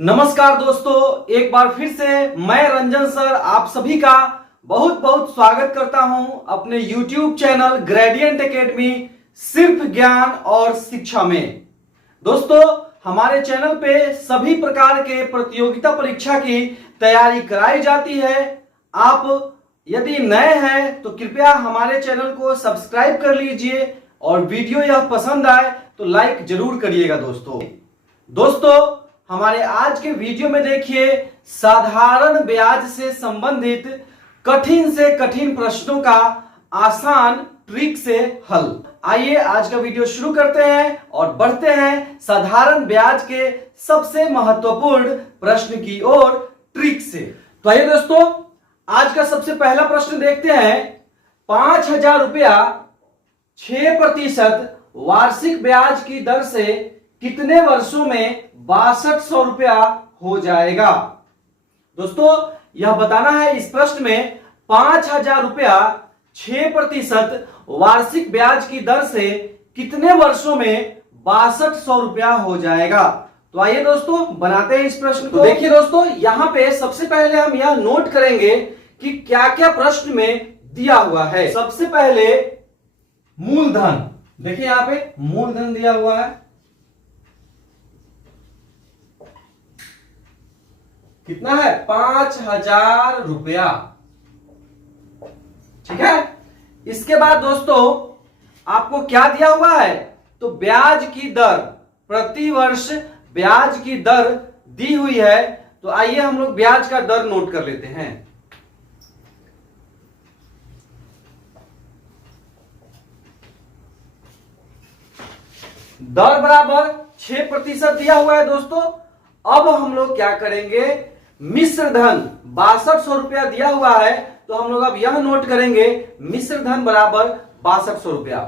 नमस्कार दोस्तों, एक बार फिर से मैं रंजन सर आप सभी का बहुत बहुत स्वागत करता हूं अपने YouTube चैनल ग्रेडियंट एकेडमी सिर्फ ज्ञान और शिक्षा में। दोस्तों, हमारे चैनल पे सभी प्रकार के प्रतियोगिता परीक्षा की तैयारी कराई जाती है। आप यदि नए हैं तो कृपया हमारे चैनल को सब्सक्राइब कर लीजिए और वीडियो यह पसंद आए तो लाइक जरूर करिएगा। दोस्तों हमारे आज के वीडियो में देखिए साधारण ब्याज से संबंधित कठिन से कठिन प्रश्नों का आसान ट्रिक से हल। आइए आज का वीडियो शुरू करते हैं और बढ़ते हैं साधारण ब्याज के सबसे महत्वपूर्ण प्रश्न की ओर ट्रिक से। तो आइए दोस्तों, आज का सबसे पहला प्रश्न देखते हैं। 5,000 रुपया 6% वार्षिक ब्याज की दर से कितने वर्षों में 6200 रुपया हो जाएगा। दोस्तों यह बताना है इस प्रश्न में 5,000 रुपया 6% वार्षिक ब्याज की दर से कितने वर्षों में 6200 रुपया हो जाएगा। तो आइए दोस्तों बनाते हैं इस प्रश्न को। देखिए दोस्तों, यहां पे सबसे पहले हम यह नोट करेंगे कि क्या क्या प्रश्न में दिया हुआ है। सबसे पहले मूलधन, देखिए यहां पे मूलधन दिया हुआ है, कितना है 5,000 रुपया। ठीक है, इसके बाद दोस्तों आपको क्या दिया हुआ है, तो ब्याज की दर, प्रति वर्ष ब्याज की दर दी हुई है। तो आइए हम लोग ब्याज का दर नोट कर लेते हैं। दर बराबर 6% दिया हुआ है दोस्तों। अब हम लोग क्या करेंगे, मिश्र धन 6200 रुपया दिया हुआ है, तो हम लोग अब यह नोट करेंगे मिश्र धन बराबर 6200 रुपया।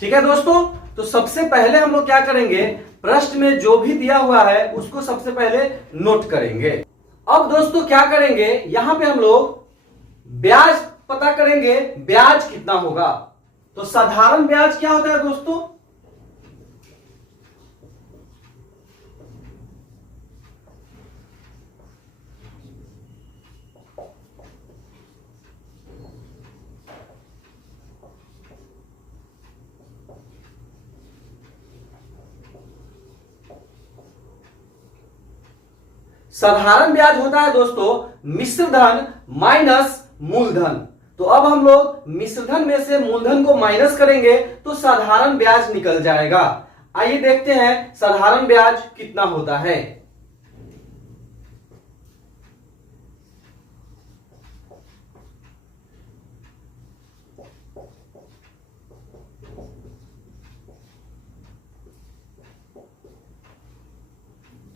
ठीक है दोस्तों, तो सबसे पहले हम लोग क्या करेंगे, प्रश्न में जो भी दिया हुआ है उसको सबसे पहले नोट करेंगे। अब दोस्तों क्या करेंगे, यहां पे हम लोग ब्याज पता करेंगे, ब्याज कितना होगा। तो साधारण ब्याज क्या होता है दोस्तों, साधारण ब्याज होता है दोस्तों मिश्र धन माइनस मूलधन। तो अब हम लोग मिश्र धन में से मूलधन को माइनस करेंगे तो साधारण ब्याज निकल जाएगा। आइए देखते हैं साधारण ब्याज कितना होता है।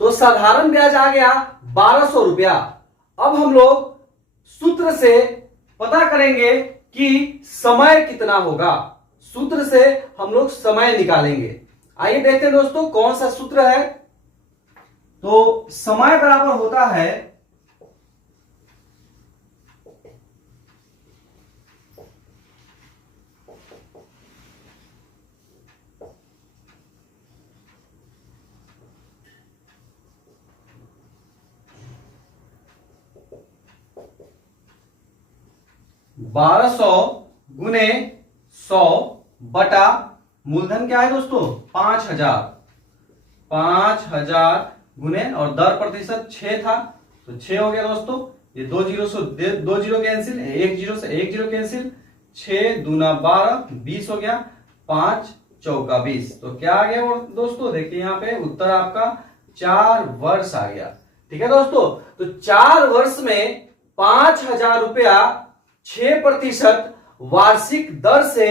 तो साधारण ब्याज आ गया 1200 रुपया। अब हम लोग सूत्र से पता करेंगे कि समय कितना होगा। सूत्र से हम लोग समय निकालेंगे। आइए देखते हैं दोस्तों कौन सा सूत्र है। तो समय बराबर होता है 1200 गुने 100 बटा मूलधन क्या है दोस्तों 5,000। 5,000 गुने और दर प्रतिशत 6 था तो 6 हो गया दोस्तों। ये 2 जीरो से 2 जीरो कैंसिल, 1 जीरो से 1 जीरो कैंसिल, 6 दूना 12, 20 हो गया, 5 चौका 20। तो क्या आ गया दोस्तों, देखिए यहाँ पे उत्तर आपका 4 वर्ष आ गया। ठीक है दोस्तों, तो 4 वर्ष में 5,000 रुपया 6% वार्षिक दर से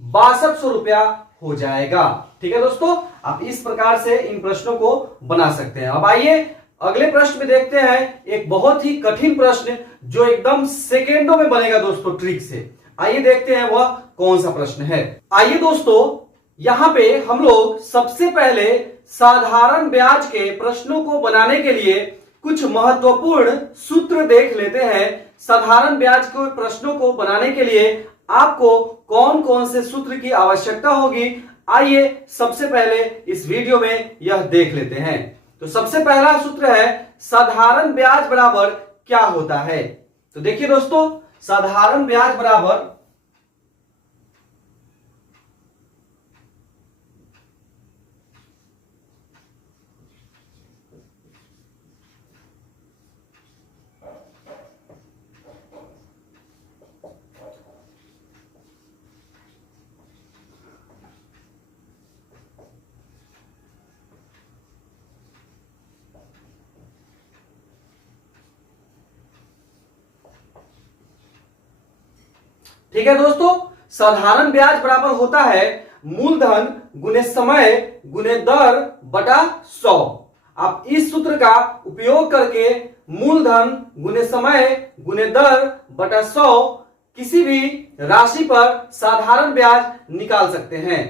6200 रुपया हो जाएगा। ठीक है दोस्तों, आप इस प्रकार से इन प्रश्नों को बना सकते हैं। अब आइए अगले प्रश्न में देखते हैं, एक बहुत ही कठिन प्रश्न जो एकदम सेकेंडों में बनेगा दोस्तों ट्रिक से। आइए देखते हैं वह कौन सा प्रश्न है। आइए दोस्तों, यहां पे हम लोग सबसे पहले साधारण ब्याज के प्रश्नों को बनाने के लिए कुछ महत्वपूर्ण सूत्र देख लेते हैं। साधारण ब्याज के प्रश्नों को बनाने के लिए आपको कौन कौन से सूत्र की आवश्यकता होगी, आइए सबसे पहले इस वीडियो में यह देख लेते हैं। तो सबसे पहला सूत्र है साधारण ब्याज बराबर क्या होता है। तो देखिए दोस्तों, साधारण ब्याज बराबर ठीक है दोस्तों, साधारण ब्याज बराबर होता है मूलधन गुने समय गुने दर बटा 100। आप इस सूत्र का उपयोग करके मूलधन गुने समय गुने दर बटा 100 किसी भी राशि पर साधारण ब्याज निकाल सकते हैं।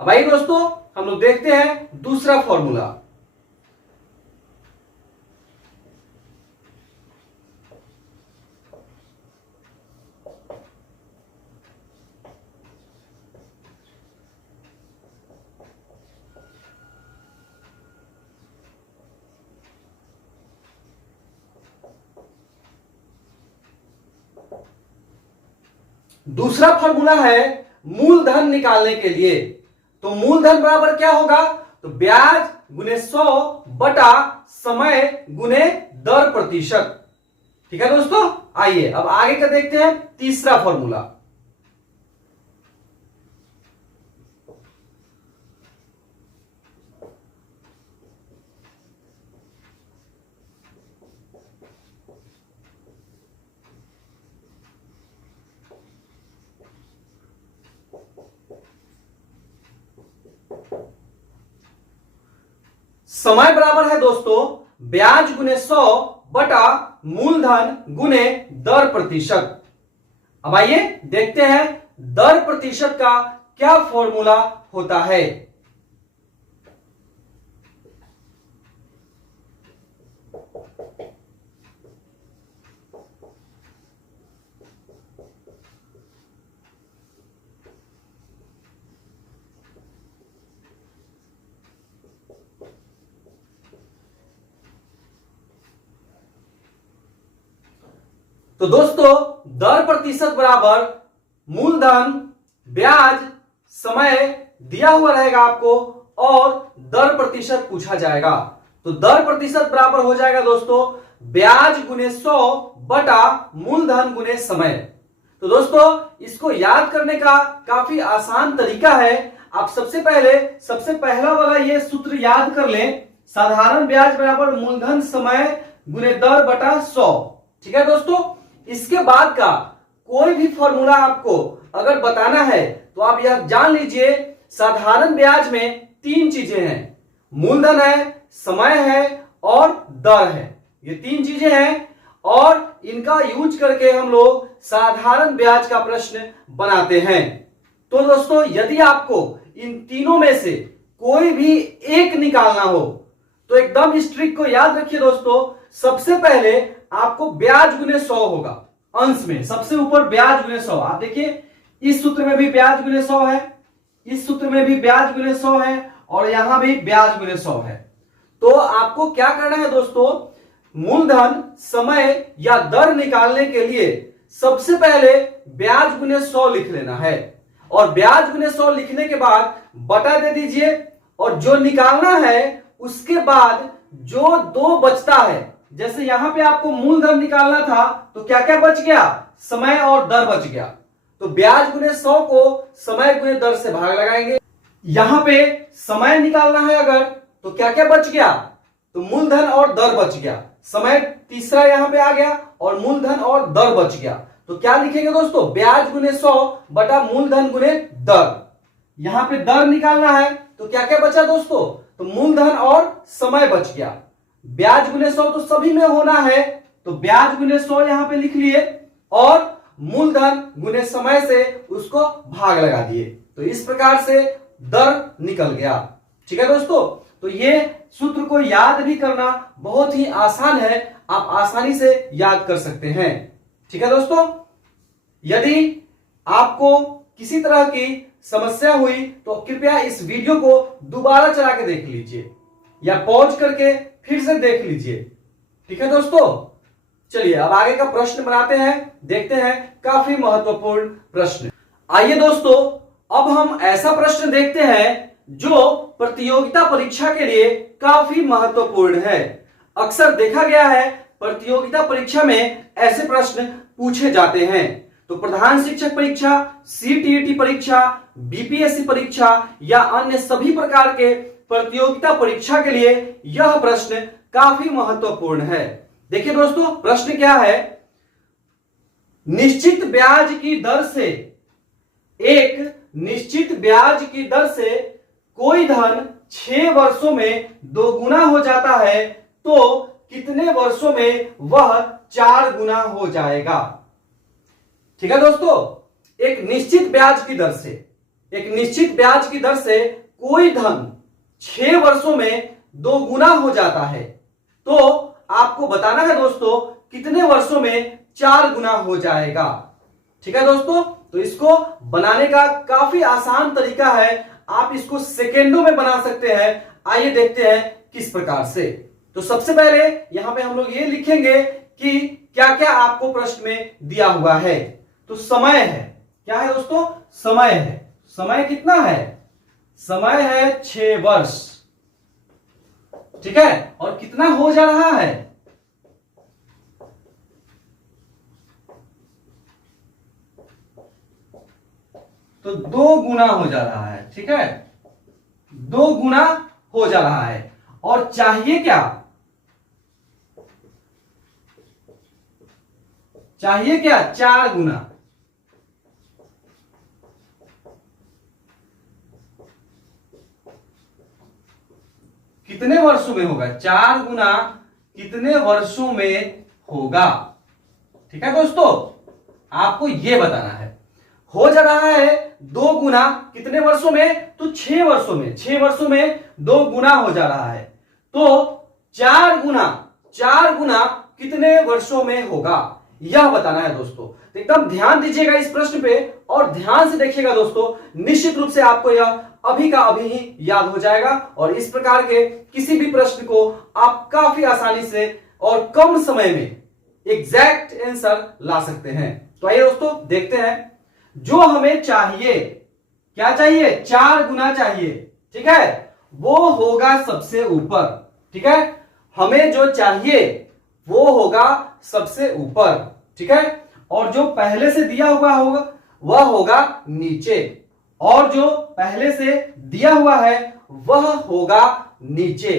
अब आइए दोस्तों, हम लोग देखते हैं दूसरा फॉर्मूला। दूसरा फॉर्मूला है मूलधन निकालने के लिए। तो मूलधन बराबर क्या होगा, तो ब्याज गुने 100 बटा समय गुने दर प्रतिशत। ठीक है दोस्तों, आइए अब आगे का देखते हैं तीसरा फॉर्मूला। समय बराबर है दोस्तों ब्याज गुने 100 बटा मूलधन गुने दर प्रतिशत। अब आइए देखते हैं दर प्रतिशत का क्या फॉर्मूला होता है। तो दोस्तों, दर प्रतिशत बराबर मूलधन ब्याज समय दिया हुआ रहेगा आपको और दर प्रतिशत पूछा जाएगा। तो दर प्रतिशत बराबर हो जाएगा दोस्तों ब्याज गुने 100 बटा मूलधन गुने समय। तो दोस्तों, इसको याद करने का काफी आसान तरीका है। आप सबसे पहला वाला ये सूत्र याद कर लें, साधारण ब्याज बराबर मूलधन समय गुने दर बटा 100। ठीक है दोस्तों, इसके बाद का कोई भी फॉर्मूला आपको अगर बताना है तो आप यह जान लीजिए, साधारण ब्याज में तीन चीजें हैं, मूलधन है, समय है और दर है। ये तीन चीजें हैं और इनका यूज करके हम लोग साधारण ब्याज का प्रश्न बनाते हैं। तो दोस्तों, यदि आपको इन तीनों में से कोई भी एक निकालना हो तो एकदम इस ट्रिक को याद रखिए दोस्तों। सबसे पहले आपको ब्याज गुने 100 होगा, अंश में सबसे ऊपर ब्याज गुने 100। आप देखिए इस सूत्र में भी ब्याज गुने 100 है, इस सूत्र में भी ब्याज गुने 100 है और यहां भी ब्याज गुने 100 है। तो आपको क्या करना है दोस्तों, मूलधन समय या दर निकालने के लिए सबसे पहले ब्याज गुने 100 लिख लेना है और ब्याज गुने 100 लिखने के बाद बटा दे दीजिए और जो निकालना है उसके बाद जो दो बचता है, जैसे यहां पे आपको मूलधन निकालना था तो क्या क्या बच गया, समय और दर बच गया। तो ब्याज गुने 100 को समय गुने दर से भाग लगाएंगे। यहां पे समय निकालना है अगर तो क्या क्या बच गया, तो मूलधन और दर बच गया। समय तीसरा यहां पे आ गया और मूलधन और दर बच गया। तो क्या लिखेंगे दोस्तों, ब्याज गुने 100 बटा मूलधन गुने दर। यहां पे दर निकालना है तो क्या क्या बचा दोस्तों, तो मूलधन और समय बच गया। ब्याज गुने 100 तो सभी में होना है तो ब्याज गुने 100 यहां पे लिख लिए और मूलधन गुने समय से उसको भाग लगा दिए। तो इस प्रकार से दर निकल गया। ठीक है दोस्तों, तो ये सूत्र को याद भी करना बहुत ही आसान है, आप आसानी से याद कर सकते हैं। ठीक है दोस्तों, यदि आपको किसी तरह की समस्या हुई तो कृपया इस वीडियो को दोबारा चला के देख लीजिए या पॉज करके फिर से देख लीजिए। ठीक है दोस्तों, चलिए अब आगे का प्रश्न बनाते हैं, देखते हैं काफी महत्वपूर्ण प्रश्न। आइए दोस्तों, अब हम ऐसा प्रश्न देखते हैं जो प्रतियोगिता परीक्षा के लिए काफी महत्वपूर्ण है। अक्सर देखा गया है प्रतियोगिता परीक्षा में ऐसे प्रश्न पूछे जाते हैं। तो प्रधान शिक्षक परीक्षा, सीटीईटी परीक्षा, बीपीएससी परीक्षा या अन्य सभी प्रकार के प्रतियोगिता परीक्षा के लिए यह प्रश्न काफी महत्वपूर्ण है। देखिए दोस्तों, प्रश्न क्या है? निश्चित ब्याज की दर से, एक निश्चित ब्याज की दर से कोई धन 6 वर्षों में 2 गुना हो जाता है तो कितने वर्षों में वह 4 गुना हो जाएगा? ठीक है दोस्तों, एक निश्चित ब्याज की दर से, एक निश्चित ब्याज की दर से कोई धन 6 वर्षों में 2 गुना हो जाता है तो आपको बताना है दोस्तों कितने वर्षों में 4 गुना हो जाएगा। ठीक है दोस्तों, तो इसको बनाने का काफी आसान तरीका है, आप इसको सेकेंडों में बना सकते हैं। आइए देखते हैं किस प्रकार से। तो सबसे पहले यहां पे हम लोग ये लिखेंगे कि क्या क्या आपको प्रश्न में दिया हुआ है। तो समय है, क्या है दोस्तों? समय है। समय कितना है? समय है 6 वर्ष। ठीक है, और कितना हो जा रहा है? तो 2 गुना हो जा रहा है। ठीक है, 2 गुना हो जा रहा है। और चाहिए क्या? चाहिए क्या? 4 गुना। कितने वर्षों में होगा? 4 गुना कितने वर्षों में होगा? ठीक है दोस्तों, आपको यह बताना है। हो जा रहा है 2 गुना कितने वर्षों में? तो 6 वर्षों में। 6 वर्षों में 2 गुना हो जा रहा है तो 4 गुना कितने वर्षों में होगा, यह बताना है दोस्तों। तो एकदम ध्यान दीजिएगा इस प्रश्न पे और ध्यान से देखिएगा दोस्तों, निश्चित रूप से आपको यह अभी का अभी ही याद हो जाएगा और इस प्रकार के किसी भी प्रश्न को आप काफी आसानी से और कम समय में एग्जैक्ट आंसर ला सकते हैं। तो आइए दोस्तों देखते हैं। जो हमें चाहिए, क्या चाहिए? 4 गुना चाहिए। ठीक है, वो होगा सबसे ऊपर। ठीक है, हमें जो चाहिए वो होगा सबसे ऊपर। ठीक है, और जो पहले से दिया हुआ होगा वह होगा नीचे, और जो पहले से दिया हुआ है वह होगा नीचे।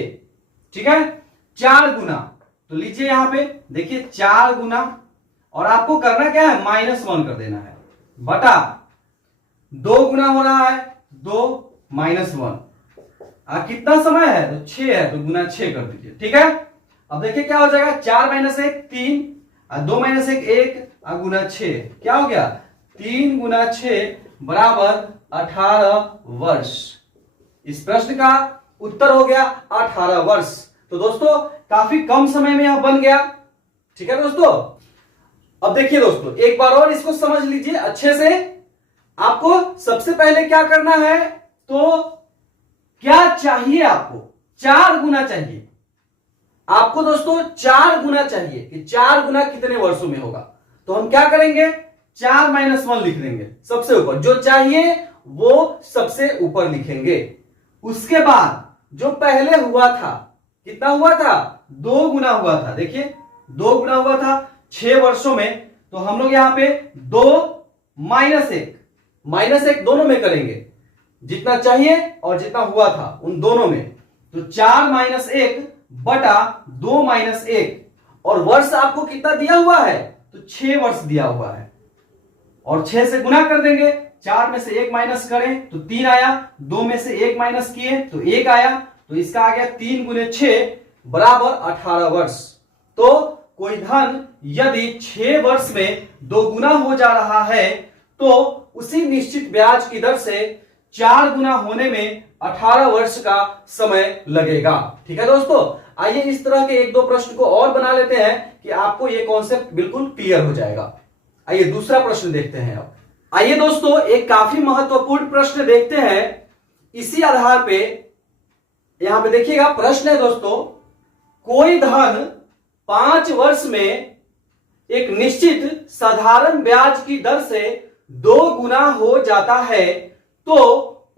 ठीक है, 4 गुना। तो लीजिए यहां पे देखिए 4 गुना, और आपको करना क्या है? -1 कर देना है बटा 2 गुना हो रहा है 2 -1। कितना समय है? तो 6 है तो गुना 6 कर दीजिए। ठीक है, अब देखिए क्या हो जाएगा? 4 - 1 3, 2 - 1 1, गुना 6 क्या हो गया? 3 गुना 6 बराबर 18 वर्ष। इस प्रश्न का उत्तर हो गया 18 वर्ष। तो दोस्तों काफी कम समय में यह बन गया। ठीक है दोस्तों, अब देखिए दोस्तों एक बार और इसको समझ लीजिए अच्छे से। आपको सबसे पहले क्या करना है? तो क्या चाहिए? आपको 4 गुना चाहिए। आपको दोस्तों 4 गुना चाहिए कि 4 गुना कितने वर्षों में होगा। तो हम क्या करेंगे? 4 - 1 लिख देंगे सबसे ऊपर। जो चाहिए वो सबसे ऊपर लिखेंगे। उसके बाद जो पहले हुआ था, कितना हुआ था? 2 गुना हुआ था। देखिए 2 गुना हुआ था 6 वर्षों में, तो हम लोग यहां पे 2 - 1 दोनों में करेंगे, जितना चाहिए और जितना हुआ था उन दोनों में। तो 4 - 1 बटा 2 - 1, और वर्ष आपको कितना दिया हुआ है? तो 6 वर्ष दिया हुआ है, और 6 से गुना कर देंगे। 4 में से 1 माइनस करें तो 3 आया, 2 में से 1 माइनस किए तो 1 आया, तो इसका आ गया 3 गुने 6 बराबर 18 वर्ष। तो कोई धन यदि 6 वर्ष में 2 गुना हो जा रहा है तो उसी निश्चित ब्याज की दर से 4 गुना होने में 18 वर्ष का समय लगेगा। ठीक है दोस्तों, आइए इस तरह के एक दो प्रश्न को और बना लेते हैं कि आपको यह कॉन्सेप्ट बिल्कुल क्लियर हो जाएगा। आइए दूसरा प्रश्न देखते हैं अब। आइए दोस्तों एक काफी महत्वपूर्ण प्रश्न देखते हैं। इसी आधार पे यहां पे देखिएगा प्रश्न है दोस्तों, कोई धन 5 वर्ष में एक निश्चित साधारण ब्याज की दर से 2 गुना हो जाता है तो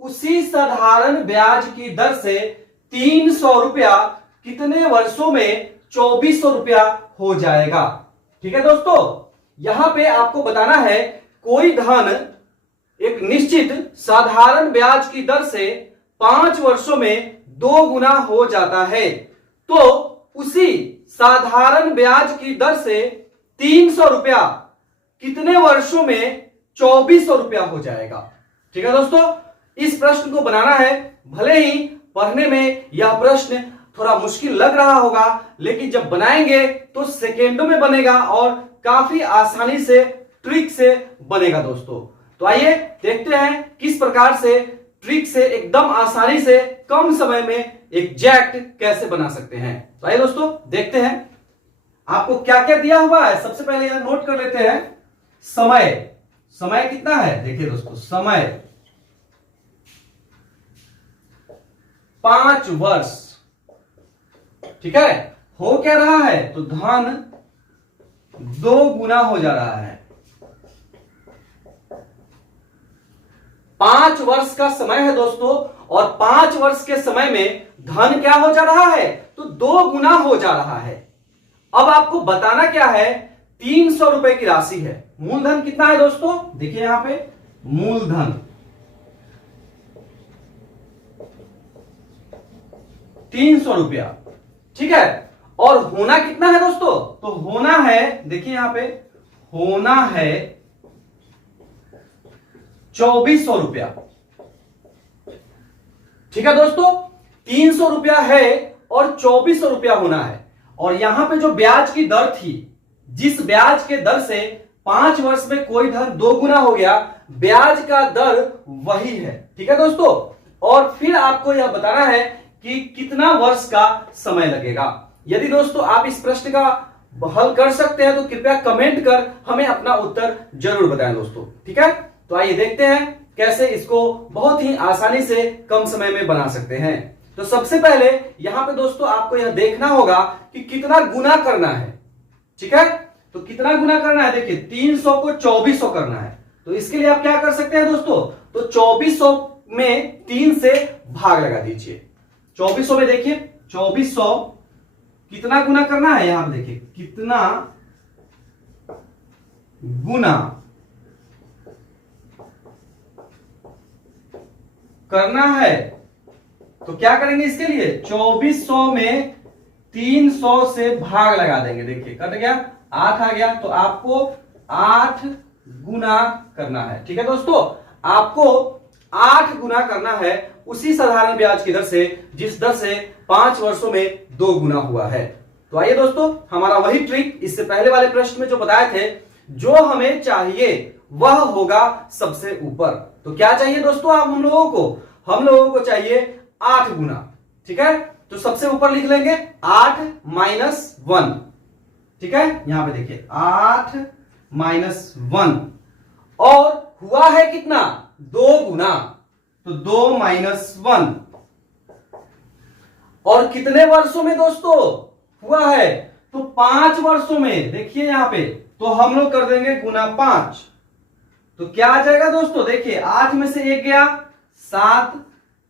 उसी साधारण ब्याज की दर से 300 रुपया कितने वर्षों में 2400 रुपया हो जाएगा। ठीक है दोस्तों, यहां पे आपको बताना है कोई धन एक निश्चित साधारण ब्याज की दर से 5 वर्षों में 2 गुना हो जाता है तो उसी साधारण ब्याज की दर से 300 रुपया कितने वर्षों में 2400 रुपया हो जाएगा। ठीक है दोस्तों, इस प्रश्न को बनाना है। भले ही पढ़ने में यह प्रश्न थोड़ा मुश्किल लग रहा होगा, लेकिन जब बनाएंगे तो सेकेंडों में बनेगा और काफी आसानी से ट्रिक से बनेगा दोस्तों। तो आइए देखते हैं किस प्रकार से ट्रिक से एकदम आसानी से कम समय में एग्जैक्ट कैसे बना सकते हैं। तो आइए दोस्तों देखते हैं आपको क्या क्या दिया हुआ है। सबसे पहले यहां नोट कर लेते हैं समय। समय कितना है, देखिए दोस्तों, समय 5 वर्ष। ठीक है, हो क्या रहा है तो धन 2 गुना हो जा रहा है। 5 वर्ष का समय है दोस्तों, और 5 वर्ष के समय में धन क्या हो जा रहा है तो 2 गुना हो जा रहा है। अब आपको बताना क्या है, 300 रुपए की राशि है। मूलधन कितना है दोस्तों, देखिए यहां पे मूलधन 300 रुपया। ठीक है, और होना कितना है दोस्तों, तो होना है, देखिए यहां पे होना है 2400 रुपया। ठीक है दोस्तों, 300 रुपया है और 2400 रुपया होना है। और यहां पे जो ब्याज की दर थी, जिस ब्याज के दर से 5 वर्ष में कोई धन 2 गुना हो गया, ब्याज का दर वही है। ठीक है दोस्तों, और फिर आपको यह बताना है कि कितना वर्ष का समय लगेगा। यदि दोस्तों आप इस प्रश्न का हल कर सकते हैं तो कृपया कमेंट कर हमें अपना उत्तर जरूर बताएं दोस्तों। ठीक है, तो आइए देखते हैं कैसे इसको बहुत ही आसानी से कम समय में बना सकते हैं। तो सबसे पहले यहां पे दोस्तों आपको यह देखना होगा कि कितना गुना करना है। ठीक है, तो कितना गुना करना है, देखिए 300 को 2400 करना है। तो इसके लिए आप क्या कर सकते हैं दोस्तों, तो 2400 में 3 से भाग लगा दीजिए। 2400 में देखिए 2400 कितना गुना करना है, यहां पे देखिए कितना गुना करना है। तो क्या करेंगे इसके लिए, 2400 में 300 से भाग लगा देंगे। देखिए कट गया, 8 आ गया, तो आपको 8 गुना करना है। ठीक है दोस्तों, आपको 8 गुना करना है उसी साधारण ब्याज की दर से जिस दर से 5 वर्षों में 2 गुना हुआ है। तो आइए दोस्तों, हमारा वही ट्रिक इससे पहले वाले प्रश्न में जो बताए थे, जो हमें चाहिए वह होगा सबसे ऊपर। तो क्या चाहिए दोस्तों, आप हम लोगों को चाहिए 8 गुना। ठीक है, तो सबसे ऊपर लिख लेंगे 8 माइनस 1। ठीक है, यहां पे देखिए 8 माइनस 1, और हुआ है कितना, 2 गुना, तो 2 माइनस 1। और कितने वर्षों में दोस्तों हुआ है, तो 5 वर्षों में। देखिए यहां पे तो हम लोग कर देंगे गुना 5। तो क्या आ जाएगा दोस्तों, देखिए 8 में से 1 गया 7,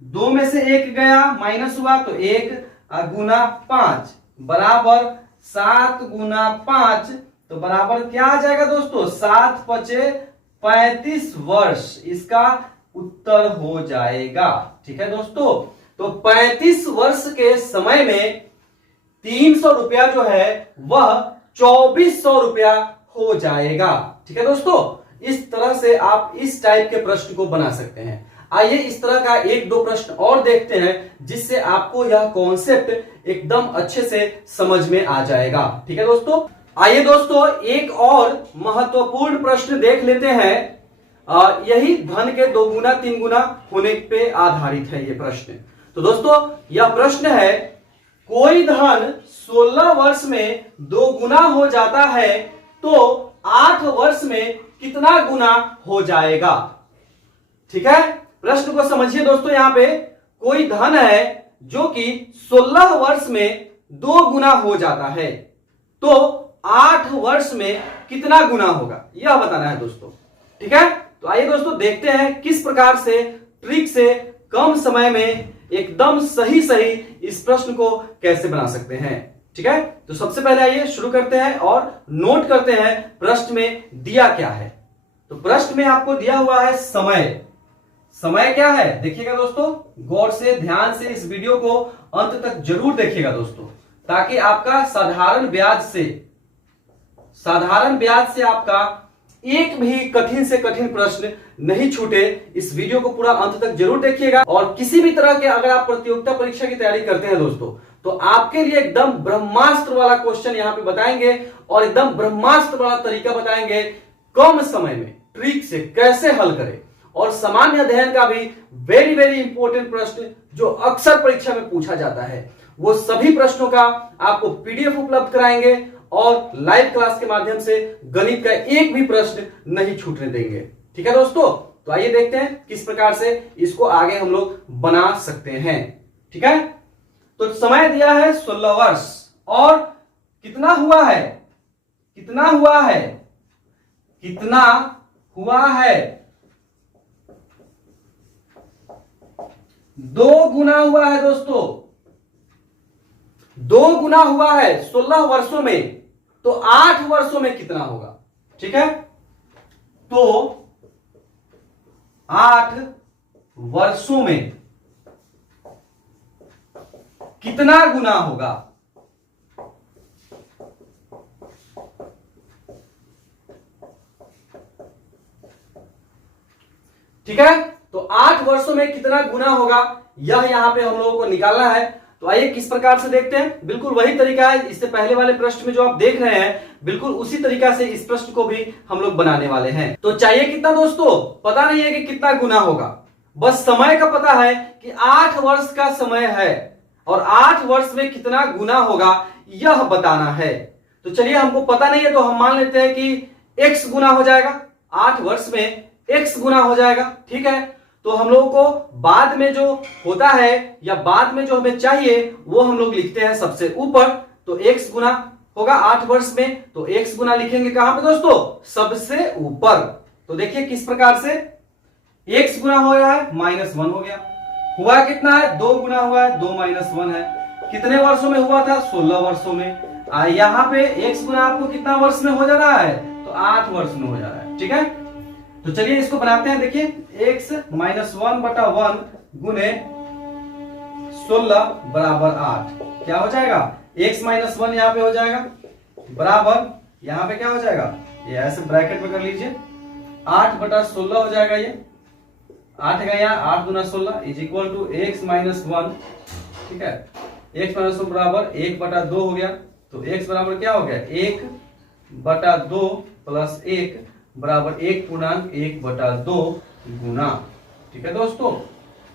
2 में से 1 गया माइनस हुआ तो 1 गुना 5 बराबर 7 गुना 5, तो बराबर क्या आ जाएगा दोस्तों, 7 पचे 35 वर्ष इसका उत्तर हो जाएगा। ठीक है दोस्तों, तो 35 वर्ष के समय में 300 रुपया जो है वह 2400 रुपया हो जाएगा। ठीक है दोस्तों, इस तरह से आप इस टाइप के प्रश्न को बना सकते हैं। आइए इस तरह का 1-2 प्रश्न और देखते हैं जिससे आपको यह कॉन्सेप्ट एकदम अच्छे से समझ में आ जाएगा। ठीक है दोस्तों, आइए दोस्तों एक और महत्वपूर्ण प्रश्न देख लेते हैं। यही धन के 2 गुना 3 गुना होने पे आधारित है ये प्रश्न। तो दोस्तों यह प्रश्न है, कोई धन 16 वर्ष में 2 गुना हो जाता है तो 8 वर्ष में कितना गुना हो जाएगा। ठीक है, प्रश्न को समझिए दोस्तों। यहां पे कोई धन है जो कि 16 वर्ष में 2 गुना हो जाता है तो 8 वर्ष में कितना गुना होगा, यह बताना है दोस्तों। ठीक है, तो आइए दोस्तों देखते हैं किस प्रकार से ट्रिक से कम समय में एकदम सही इस प्रश्न को कैसे बना सकते हैं। ठीक है, तो सबसे पहले आइए शुरू करते हैं और नोट करते हैं प्रश्न में दिया क्या है। तो प्रश्न में आपको दिया हुआ है समय। समय क्या है देखिएगा दोस्तों, गौर से ध्यान से इस वीडियो को अंत तक जरूर देखिएगा दोस्तों, ताकि आपका साधारण ब्याज से आपका एक भी कठिन से कठिन प्रश्न नहीं छूटे। इस वीडियो को पूरा अंत तक जरूर देखिएगा। और किसी भी तरह के अगर आप प्रतियोगिता परीक्षा की तैयारी करते हैं दोस्तों, तो आपके लिए एकदम ब्रह्मास्त्र वाला क्वेश्चन यहां पे बताएंगे और एकदम ब्रह्मास्त्र वाला तरीका बताएंगे कम समय में ट्रिक से कैसे हल करें। और सामान्य अध्ययन का भी वेरी इंपॉर्टेंट प्रश्न जो अक्सर परीक्षा में पूछा जाता है, वो सभी प्रश्नों का आपको पीडीएफ उपलब्ध कराएंगे और लाइव क्लास के माध्यम से गणित का एक भी प्रश्न नहीं छूटने देंगे। ठीक है दोस्तों, तो आइए देखते हैं किस प्रकार से इसको आगे हम लोग बना सकते हैं। ठीक है, तो समय दिया है 16 वर्ष और कितना हुआ है 2 गुना हुआ है दोस्तों, 2 गुना हुआ है 16 वर्षों में, तो 8 वर्षों में कितना होगा। ठीक है, तो 8 वर्षों में कितना गुना होगा। ठीक है, तो 8 वर्षों में कितना गुना होगा, यह यहां पे हम लोगों को निकालना है। तो आइए किस प्रकार से देखते हैं। बिल्कुल वही तरीका है, इससे पहले वाले प्रश्न में जो आप देख रहे हैं, बिल्कुल उसी तरीका से इस प्रश्न को भी हम लोग बनाने वाले हैं। तो चाहिए कितना दोस्तों, पता नहीं है कि कितना गुना होगा, बस समय का पता है कि 8 वर्ष का समय है और 8 वर्ष में कितना गुना होगा यह बताना है। तो चलिए, हमको पता नहीं है तो हम मान लेते हैं कि x गुना हो जाएगा, 8 वर्ष में x गुना हो जाएगा। ठीक है, तो हम लोगों को बाद में जो होता है या बाद में जो हमें चाहिए वो हम लोग लिखते हैं सबसे ऊपर। तो x गुना होगा 8 वर्ष में, तो x गुना लिखेंगे कहां पे दोस्तों, सबसे ऊपर। तो देखिए किस प्रकार से x गुना हो रहा है, -1 हो गया। हुआ कितना है, 2 गुना हुआ है, 2 - 1 है। कितने वर्षों में हुआ था, 16 वर्षों में। यहाँ पे x गुना आपको कितना वर्ष में हो जा रहा है, तो 8 वर्ष में हो जा रहा है। ठीक है, तो चलिए इसको बनाते हैं। देखिए x - 1/1 गुने 16 बराबर 8 क्या हो जाएगा, x - 1 यहाँ पे हो जाएगा बराबर, यहाँ पे क्या हो जाएगा, ये ऐसे ब्रैकेट में कर लीजिए, 8/16 हो जाएगा। ये 8 का यहाँ 8 गुना 16 इज इक्वल टू x - 1। ठीक है, x - 1 बराबर 1/2 हो गया। तो x बराबर क्या हो गया, 1/2 + 1 बराबर 1/1/2 गुना। ठीक है दोस्तों,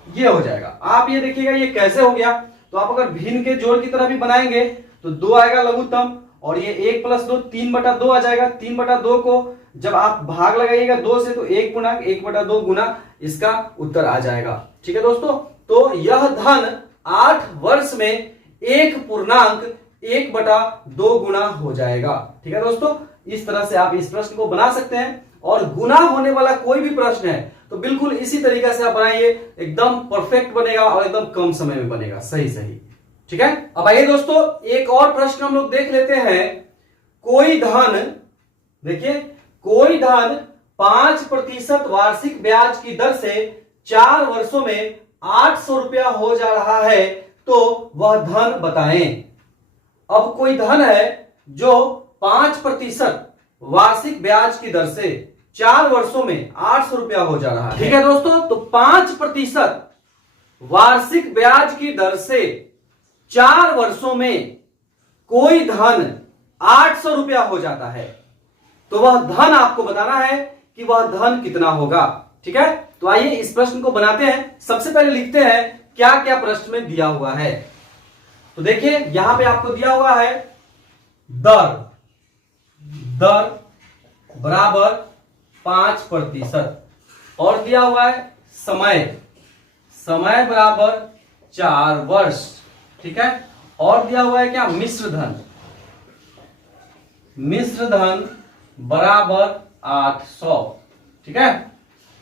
ये हो जाएगा। आप ये देखिएगा ये कैसे हो गया। तो आप अगर भिन्न के जोड़ की तरह भी बनाएंगे तो 2 आएगा लघुत्तम, और ये 1 + 2 3/2 आ जाएगा। 3/2 को जब आप भाग लगाइएगा 2 से, तो 1/1/2 गुना इसका उत्तर आ जाएगा। ठीक है दोस्तों, तो यह धन 8 वर्ष में 1.1/2 गुना हो जाएगा। ठीक है दोस्तों, इस तरह से आप इस प्रश्न को बना सकते हैं। और गुना होने वाला कोई भी प्रश्न है तो बिल्कुल इसी तरीका से आप बनाइए, एकदम परफेक्ट बनेगा और एकदम कम समय में बनेगा, सही। ठीक है, अब आइए दोस्तों एक और प्रश्न हम लोग देख लेते हैं। कोई धन, देखिए कोई धन 5% वार्षिक ब्याज की दर से 4 वर्षों में 800 रुपया हो जा रहा है, तो वह धन बताएं। अब कोई धन है जो 5% वार्षिक ब्याज की दर से 4 वर्षों में 800 रुपया हो जा रहा है। ठीक है दोस्तों, तो 5% वार्षिक ब्याज की दर से 4 वर्षों में कोई धन 800 रुपया हो जाता है, तो वह धन आपको बताना है कि वह धन कितना होगा। ठीक है, तो आइए इस प्रश्न को बनाते हैं। सबसे पहले लिखते हैं क्या क्या प्रश्न में दिया हुआ है। तो देखिए यहां पे आपको दिया हुआ है दर बराबर 5% और दिया हुआ है समय बराबर 4 वर्ष। ठीक है, और दिया हुआ है क्या, मिश्र धन बराबर 800। ठीक है,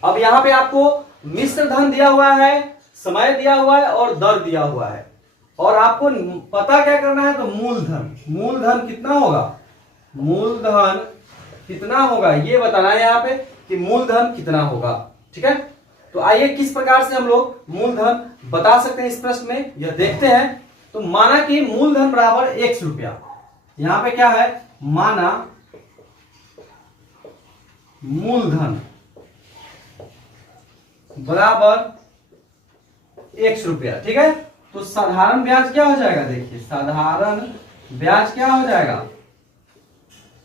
अब यहां पे आपको मिश्र धन दिया हुआ है, समय दिया हुआ है और दर दिया हुआ है, और आपको पता क्या करना है, तो मूलधन कितना होगा ये बताना है यहाँ पे कि मूलधन कितना होगा। ठीक है, तो आइए किस प्रकार से हम लोग मूलधन बता सकते हैं इस प्रश्न में, यह देखते हैं। तो माना कि मूलधन बराबर X रुपया, यहां पे क्या है, माना मूलधन बराबर X रुपया। ठीक है, तो साधारण ब्याज क्या हो जाएगा, देखिए साधारण ब्याज क्या हो जाएगा,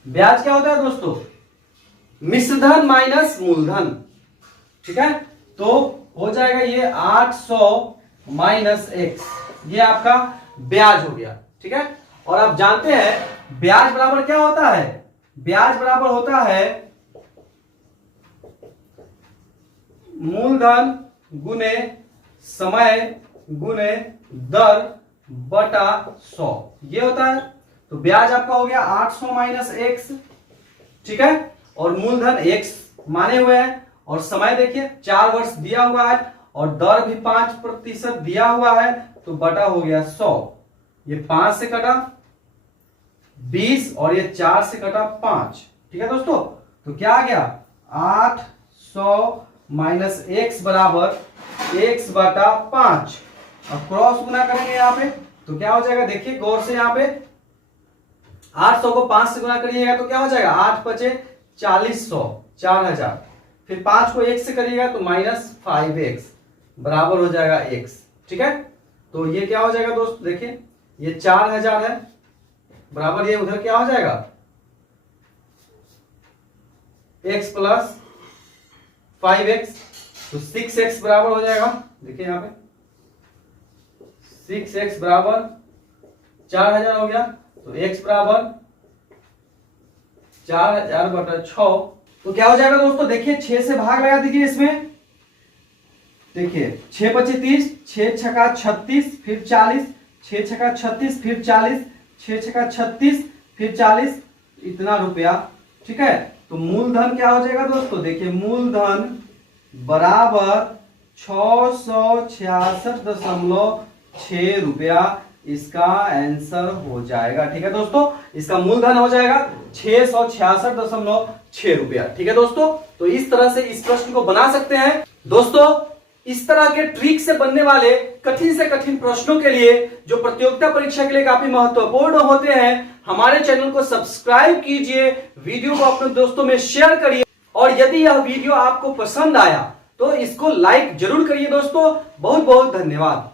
ब्याज क्या होता है दोस्तों, मिश्रधन माइनस मूलधन। ठीक है, तो हो जाएगा ये 800 माइनस x, ये आपका ब्याज हो गया। ठीक है, और आप जानते हैं ब्याज बराबर क्या होता है, ब्याज बराबर होता है मूलधन गुने समय गुने दर बटा 100, ये होता है। तो ब्याज आपका हो गया 800 माइनस x। ठीक है, और मूलधन x माने हुए हैं, और समय देखिए 4 वर्ष दिया हुआ है, और दर भी 5% दिया हुआ है, तो बटा हो गया 100। ये 5 से कटा 20 और ये 4 से कटा 5। ठीक है दोस्तों, तो क्या आ गया 800 माइनस x बराबर x बटा 5। अब क्रॉस गुना करेंगे यहाँ पे, तो क्या हो जाएगा, देखिए गौर से यहाँ पे 800 को 5 से गुना करिएगा तो क्या हो जाएगा, 8 पचे 4000, 4000, फिर 5 को 1 से करिएगा तो माइनस 5x बराबर हो जाएगा x। ठीक है, तो ये क्या हो जाएगा दोस्त, देखिए ये 4000 है बराबर, ये उधर क्या हो जाएगा x प्लस 5x, तो 6x बराबर हो जाएगा, देखिए यहाँ पे 6x बराबर 4000 हो गया, तो x बराबर 4000 बटा 6। तो क्या हो जाएगा दोस्तों, देखिए 6 से भाग लगा दीजिए इसमें, देखिए 6 पचे 30, 6 छका 36 फिर 40, 6 छका 36 फिर 40, 6 छका 36 फिर 40, इतना रुपया। ठीक है, तो मूलधन क्या हो जाएगा दोस्तों, देखिए मूलधन बराबर 666.6 रुपया इसका आंसर हो जाएगा। ठीक है दोस्तों, इसका मूलधन हो जाएगा 666.6 रुपया। ठीक है दोस्तों, तो इस तरह से इस प्रश्न को बना सकते हैं। दोस्तों इस तरह के ट्रिक से बनने वाले कठिन से कठिन प्रश्नों के लिए, जो प्रतियोगिता परीक्षा के लिए काफी महत्वपूर्ण होते हैं, हमारे चैनल को सब्सक्राइब कीजिए, वीडियो को अपने दोस्तों में शेयर करिए, और यदि यह वीडियो आपको पसंद आया तो इसको लाइक जरूर करिए दोस्तों। बहुत बहुत धन्यवाद।